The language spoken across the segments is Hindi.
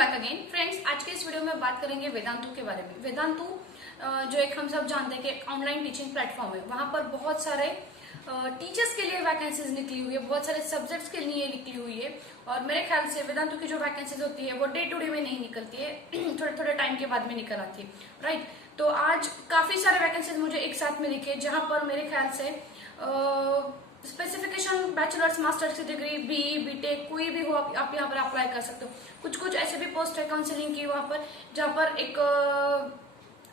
Back again friends. आज के इस वीडियो में बात करेंगे वेदांतु के बारे में। वेदांतु जो एक हम सब जानते हैं कि ऑनलाइन टीचिंग प्लेटफॉर्म है। वहां पर बहुत सारे टीचर्स के लिए वैकेंसीज निकली हुई है, बहुत सारे सब्जेक्ट्स के लिए निकली हुई है। और मेरे ख्याल से वेदांतु की जो वैकेंसीज होती है वो डे टू डे में नहीं निकलती है, थोड़े थोड़े टाइम के बाद में निकल आती है, राइट। तो आज काफी सारे वैकेंसीज मुझे एक साथ में दिखे, जहां पर मेरे ख्याल से स्पेसिफिकेशन बैचलर्स मास्टर्स की डिग्री, बीई बीटेक कोई भी हो, आप यहाँ पर अप्लाई कर सकते हो। कुछ कुछ ऐसे भी पोस्ट है काउंसलिंग की वहां पर, जहाँ पर एक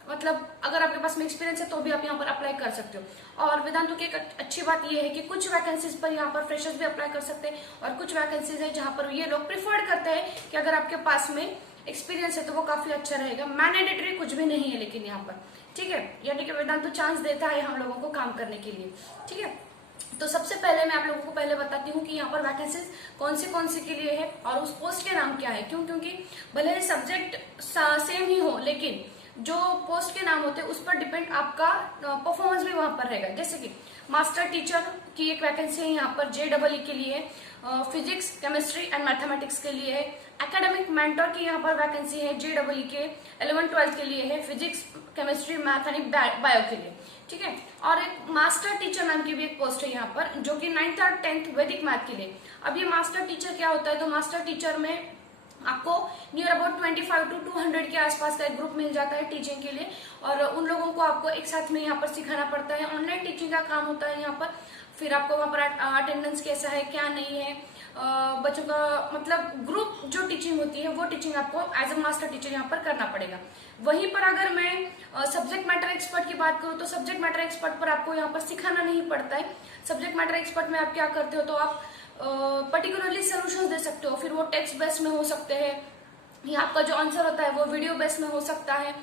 मतलब अगर आपके पास में एक्सपीरियंस है तो भी आप यहाँ पर अप्लाई कर सकते हो। और वेदांतु की एक अच्छी बात यह है कि कुछ वैकेंसीज पर यहाँ पर फ्रेशर्स भी अप्लाई कर सकते हैं, और कुछ वैकेंसीज है जहाँ पर ये लोग प्रिफर्ड करते हैं कि अगर आपके पास में एक्सपीरियंस है तो वो काफी अच्छा रहेगा। मैंडेटरी कुछ भी नहीं है लेकिन यहाँ पर, ठीक है, यानी कि वेदांतु चांस देता है हम लोगों को काम करने के लिए, ठीक है। तो सबसे पहले मैं आप लोगों को पहले बताती हूँ कि यहाँ पर वैकेंसीज कौन से के लिए है और उस पोस्ट के नाम क्या है। क्योंकि भले ही सब्जेक्ट सेम ही हो, लेकिन जो पोस्ट के नाम होते हैं उस पर डिपेंड आपका परफॉर्मेंस भी वहां पर रहेगा। जैसे कि मास्टर टीचर की एक वैकेंसी है यहाँ पर JEE के लिए, फिजिक्स केमिस्ट्री एंड मैथमेटिक्स के लिए है। एकेडमिक मेंटर की यहाँ पर वैकेंसी है JEE के 11-12 के लिए है, physics chemistry math and bio के लिए, ठीक है। और एक मास्टर टीचर नाम की भी एक पोस्ट है यहाँ पर, जो कि 9th और 10th वैदिक मैथ के लिए। अब ये मास्टर टीचर क्या होता है, तो मास्टर टीचर में आपको नियर अबाउट 25 to 200 के आसपास का एक ग्रुप मिल जाता है टीचिंग के लिए, और उन लोगों को आपको एक साथ में यहाँ पर सिखाना पड़ता है। ऑनलाइन टीचिंग का काम होता है यहाँ पर। फिर आपको वहाँ पर अटेंडेंस कैसा है क्या नहीं है, बच्चों का मतलब ग्रुप जो टीचिंग होती है वो टीचिंग आपको एज अ मास्टर टीचर यहाँ पर करना पड़ेगा। वहीं पर अगर मैं सब्जेक्ट मैटर एक्सपर्ट की बात करूँ तो सब्जेक्ट मैटर एक्सपर्ट पर आपको यहाँ पर सिखाना नहीं पड़ता है। सब्जेक्ट मैटर एक्सपर्ट में आप क्या करते हो, तो आप पर्टिकुलरली सोल्यूशंस दे सकते हो। फिर वो टेक्स्ट बेस्ड में हो सकते हैं, या आपका जो आंसर होता है वो वीडियो बेस्ड में हो सकता है।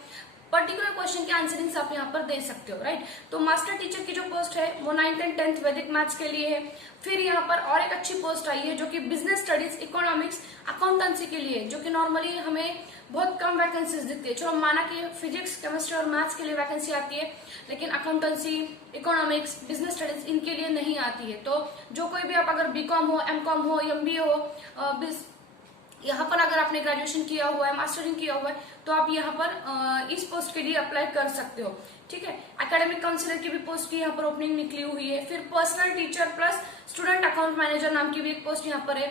पर्टिकुलर क्वेश्चन के आंसरिंग्स आप यहाँ पर दे सकते हो, राइट। तो मास्टर टीचर की जो पोस्ट है वो 9th and 10th वैदिक मैथ्स के लिए है। फिर यहाँ पर और एक अच्छी पोस्ट आई है जो कि बिजनेस स्टडीज इकोनॉमिक्स अकाउंटेंसी के लिए, जो कि नॉर्मली हमें बहुत कम वैकेंसीज दिखती है। चलो माना कि फिजिक्स केमिस्ट्री और मैथ्स के लिए वैकेंसी आती है, लेकिन अकाउंटेंसी इकोनॉमिक्स बिजनेस स्टडीज इनके लिए नहीं आती है। तो जो कोई भी आप अगर BCom हो, MCom हो, MBA हो, यहाँ पर अगर आपने ग्रेजुएशन किया हुआ है, मास्टरिंग किया हुआ है, तो आप यहाँ पर इस पोस्ट के लिए अप्लाई कर सकते हो, ठीक है। एकेडमिक काउंसलर की भी पोस्ट की यहाँ पर ओपनिंग निकली हुई है। फिर personal teacher plus student account manager नाम की भी एक पोस्ट यहाँ पर है।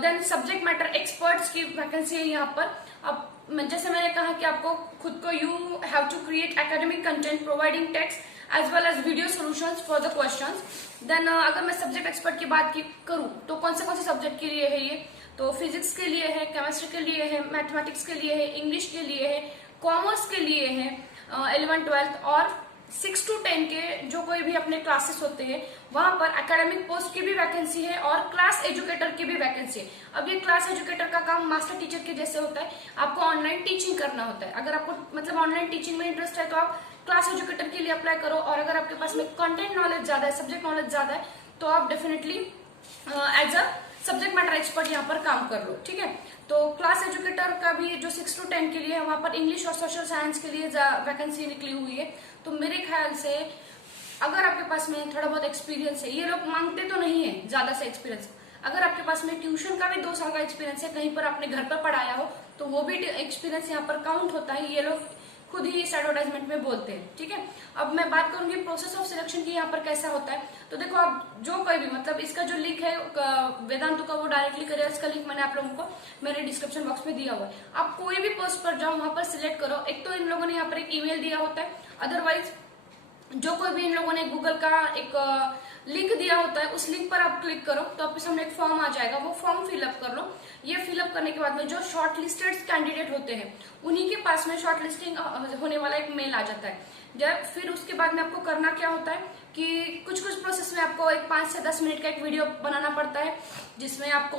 देन सब्जेक्ट मैटर एक्सपर्ट्स की वैकेंसी है यहाँ पर। अब जैसे मैंने कहा कि आपको खुद को you have to create academic content providing text as well as video solutions for the questions. Then अगर मैं सब्जेक्ट एक्सपर्ट की बात करूँ तो कौन से सब्जेक्ट के लिए है ये, तो फिजिक्स के लिए है, केमिस्ट्री के लिए है, मैथमेटिक्स के लिए है, इंग्लिश के लिए है, कॉमर्स के लिए है, 11-12 और 6 to 10 के जो कोई भी अपने क्लासेस होते हैं वहां पर एकेडमिक पोस्ट की भी वैकेंसी है, और क्लास एजुकेटर की भी वैकेंसी है। अब ये क्लास एजुकेटर का काम मास्टर टीचर के जैसे होता है, आपको ऑनलाइन टीचिंग करना होता है। अगर आपको मतलब ऑनलाइन टीचिंग में इंटरेस्ट है तो आप क्लास एजुकेटर के लिए अप्लाई करो, और अगर आपके पास में कंटेंट नॉलेज ज्यादा है, सब्जेक्ट नॉलेज ज्यादा है, तो आप definitely as a subject matter expert यहाँ पर काम कर लो, ठीक है। तो क्लास एजुकेटर का भी जो 6 to 10 के लिए है, वहां पर इंग्लिश और सोशल साइंस के लिए वैकेंसी निकली हुई है। तो मेरे ख्याल से अगर आपके पास में थोड़ा बहुत एक्सपीरियंस है, ये लोग मांगते तो नहीं है ज्यादा से एक्सपीरियंस, अगर आपके पास में ट्यूशन का भी 2 साल का एक्सपीरियंस है, कहीं पर आपने घर पर पढ़ाया हो, तो वो भी एक्सपीरियंस यहाँ पर काउंट होता है। ये लोग खुद ही इस एडवर्टाइजमेंट में बोलते हैं, ठीक है। अब मैं बात करूंगी प्रोसेस ऑफ सिलेक्शन की यहाँ पर कैसा होता है। तो देखो, आप जो कोई भी मतलब इसका जो लिंक है वेदांतु का वो डायरेक्टली करिए, इसका लिंक मैंने आप लोगों को मेरे डिस्क्रिप्शन बॉक्स में दिया हुआ है। आप कोई भी पोस्ट पर जाओ, वहां पर सिलेक्ट करो। एक तो इन लोगों ने यहाँ पर एक ईमेल दिया होता है, अदरवाइज जो कोई भी इन लोगों ने गूगल का एक लिंक दिया होता है, उस लिंक पर आप क्लिक करो तो आपके सामने एक फॉर्म आ जाएगा, वो फॉर्म फिलअप कर लो। ये फिलअप करने के बाद में जो शॉर्ट लिस्टेड कैंडिडेट होते हैं उन्हीं के पास में शॉर्ट लिस्टिंग होने वाला एक मेल आ जाता है। जब फिर उसके बाद में आपको करना क्या होता है कि कुछ प्रोसेस में आपको एक 5 से 10 मिनट का एक वीडियो बनाना पड़ता है, जिसमें आप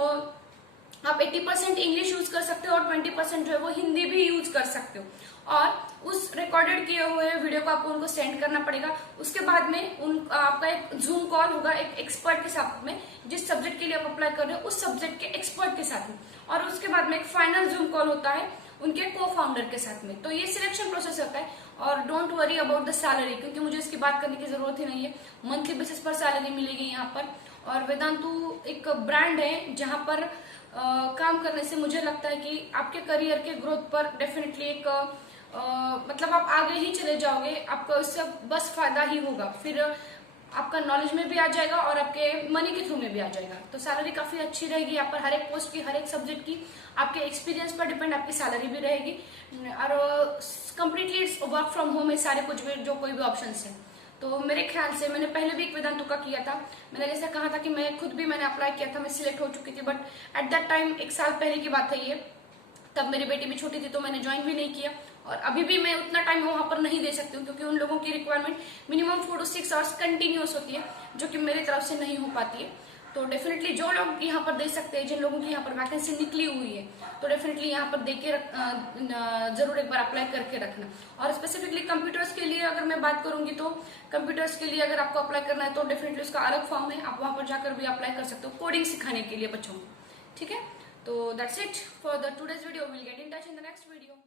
80% इंग्लिश यूज कर सकते हो और 20% जो है वो हिंदी भी यूज कर सकते हो, और उस रिकॉर्डेड किए हुए वीडियो को आपको उनको सेंड करना पड़ेगा। उसके बाद में आपका एक जूम कॉल होगा एक एक्सपर्ट के साथ में, जिस सब्जेक्ट के लिए आप अप्लाई कर रहे हो उस सब्जेक्ट के एक्सपर्ट के साथ में, और उसके बाद में एक फाइनल जूम कॉल होता है उनके को-फाउंडर के साथ में। तो ये सिलेक्शन प्रोसेस होता है। और don't worry about the salary, क्योंकि मुझे इसकी बात करने की जरूरत ही नहीं है, मंथली बेसिस पर सैलरी मिलेगी यहाँ पर। और वेदांतु एक ब्रांड है जहां पर काम करने से मुझे लगता है कि आपके करियर के ग्रोथ पर डेफिनेटली एक मतलब आप आगे ही चले जाओगे, आपको इससे बस फायदा ही होगा। फिर आपका नॉलेज में भी आ जाएगा और आपके मनी के थ्रू में भी आ जाएगा। तो सैलरी काफी अच्छी रहेगी यहाँ पर, हर एक पोस्ट की, हर एक सब्जेक्ट की, आपके एक्सपीरियंस पर डिपेंड आपकी सैलरी भी रहेगी। और completely it's work from home है सारे कुछ भी, जो कोई भी ऑप्शन है। तो मेरे ख्याल से मैंने पहले भी एक वेदांतु का किया था, मैंने जैसे कहा था कि मैं खुद भी मैंने अप्लाई किया था, मैं सिलेक्ट हो चुकी थी, बट एट दैट टाइम 1 साल पहले की बात है ये, तब मेरी बेटी भी छोटी थी तो मैंने ज्वाइन भी नहीं किया। और अभी भी मैं उतना टाइम वहां पर नहीं दे सकती हूँ, क्योंकि उन लोगों की requirement minimum 4 to 6 hours continuous होती है, जो कि मेरी तरफ से नहीं हो पाती है। तो डेफिनेटली जो लोग यहाँ पर दे सकते हैं, जिन लोगों की यहाँ पर वैकेंसी निकली हुई है, तो डेफिनेटली यहाँ पर दे के जरूर एक बार अप्लाई करके रखना। और स्पेसिफिकली कंप्यूटर्स के लिए अगर मैं बात करूंगी, तो कंप्यूटर्स के लिए अगर आपको अप्लाई करना है तो डेफिनेटली उसका अलग फॉर्म है, आप वहां पर जाकर भी अप्लाई कर सकते हो, कोडिंग सिखाने के लिए बच्चों को। ठीक है, तो that's it for the today's video, will get in touch in the next video.